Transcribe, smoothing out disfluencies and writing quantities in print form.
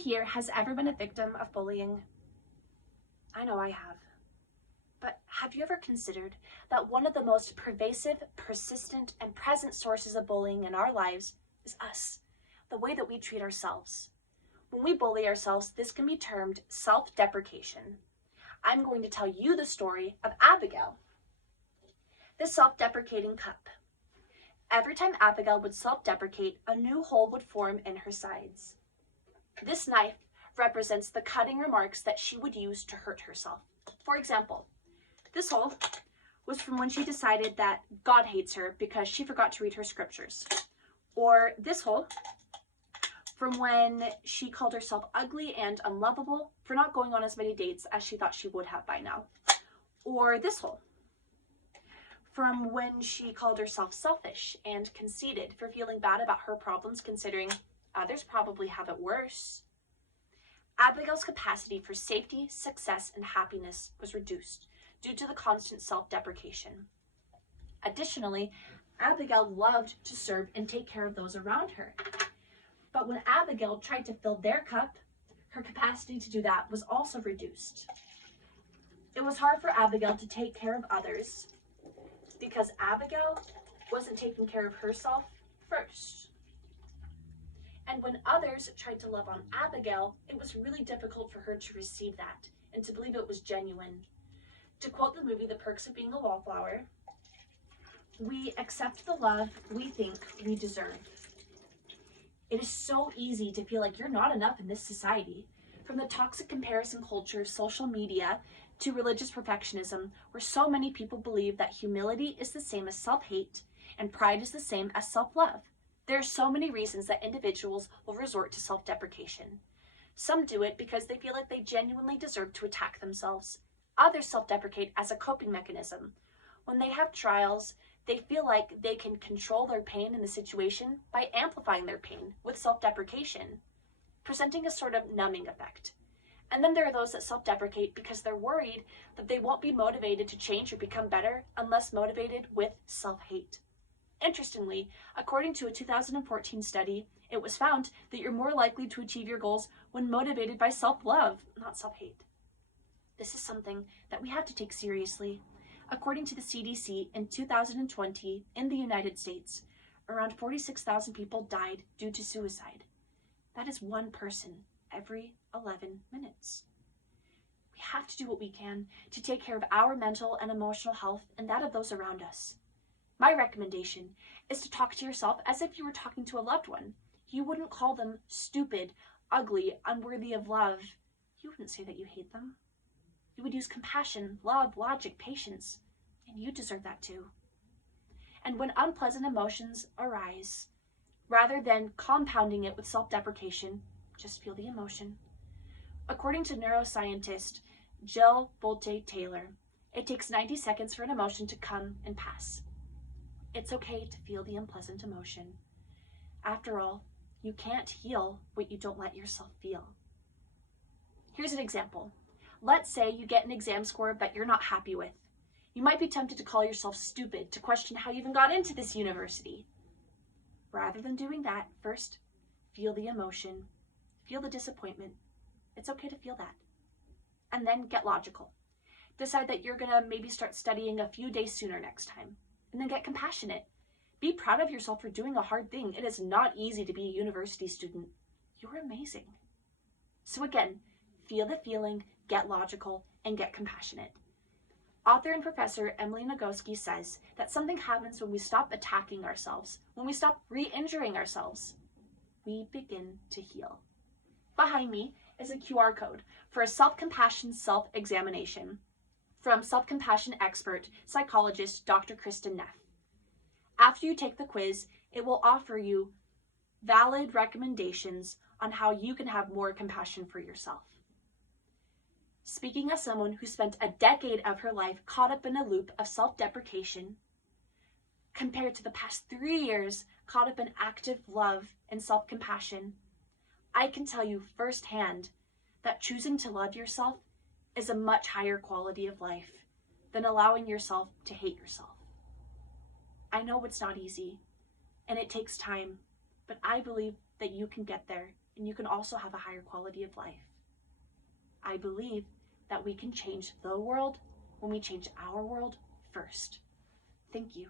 here has ever been a victim of bullying? I know I have. But have you ever considered that one of the most pervasive, persistent, and present sources of bullying in our lives is us, the way that we treat ourselves? When we bully ourselves, this can be termed self-deprecation. I'm going to tell you the story of Abigail, the self-deprecating cup. Every time Abigail would self-deprecate, a new hole would form in her sides. This knife represents the cutting remarks that she would use to hurt herself. For example, this hole was from when she decided that God hates her because she forgot to read her scriptures. Or this hole from when she called herself ugly and unlovable for not going on as many dates as she thought she would have by now. Or this hole from when she called herself selfish and conceited for feeling bad about her problems, considering others probably have it worse. Abigail's capacity for safety, success, and happiness was reduced due to the constant self-deprecation. Additionally, Abigail loved to serve and take care of those around her. But when Abigail tried to fill their cup, her capacity to do that was also reduced. It was hard for Abigail to take care of others because Abigail wasn't taking care of herself first. And when others tried to love on Abigail, it was really difficult for her to receive that and to believe it was genuine. To quote the movie The Perks of Being a Wallflower, we accept the love we think we deserve. It is so easy to feel like you're not enough in this society. From the toxic comparison culture, social media, to religious perfectionism, where so many people believe that humility is the same as self-hate and pride is the same as self-love. There are so many reasons that individuals will resort to self-deprecation. Some do it because they feel like they genuinely deserve to attack themselves. Others self-deprecate as a coping mechanism. When they have trials, they feel like they can control their pain in the situation by amplifying their pain with self-deprecation, presenting a sort of numbing effect. And then there are those that self-deprecate because they're worried that they won't be motivated to change or become better unless motivated with self-hate. Interestingly, according to a 2014 study, it was found that you're more likely to achieve your goals when motivated by self-love, not self-hate. This is something that we have to take seriously. According to the CDC, in 2020, in the United States, around 46,000 people died due to suicide. That is one person every 11 minutes. We have to do what we can to take care of our mental and emotional health and that of those around us. My recommendation is to talk to yourself as if you were talking to a loved one. You wouldn't call them stupid, ugly, unworthy of love. You wouldn't say that you hate them. You would use compassion, love, logic, patience, and you deserve that too. And when unpleasant emotions arise, rather than compounding it with self-deprecation, just feel the emotion. According to neuroscientist Jill Bolte-Taylor, it takes 90 seconds for an emotion to come and pass. It's okay to feel the unpleasant emotion. After all, you can't heal what you don't let yourself feel. Here's an example. Let's say you get an exam score that you're not happy with. You might be tempted to call yourself stupid, to question how you even got into this university. Rather than doing that, first, feel the emotion. Feel the disappointment. It's okay to feel that. And then get logical. Decide that you're gonna maybe start studying a few days sooner next time. And then get compassionate. Be proud of yourself for doing a hard thing. It is not easy to be a university student. You're amazing. So again, feel the feeling, get logical, and get compassionate. Author and professor Emily Nagoski says that something happens when we stop attacking ourselves, when we stop re-injuring ourselves. We begin to heal. Behind me is a QR code for a self-compassion self-examination from self-compassion expert psychologist Dr. Kristen Neff. After you take the quiz, it will offer you valid recommendations on how you can have more compassion for yourself. Speaking as someone who spent a decade of her life caught up in a loop of self-deprecation, compared to the past 3 years caught up in active love and self-compassion, I can tell you firsthand that choosing to love yourself is a much higher quality of life than allowing yourself to hate yourself. I know it's not easy and it takes time, but I believe that you can get there and you can also have a higher quality of life. I believe that we can change the world when we change our world first. Thank you.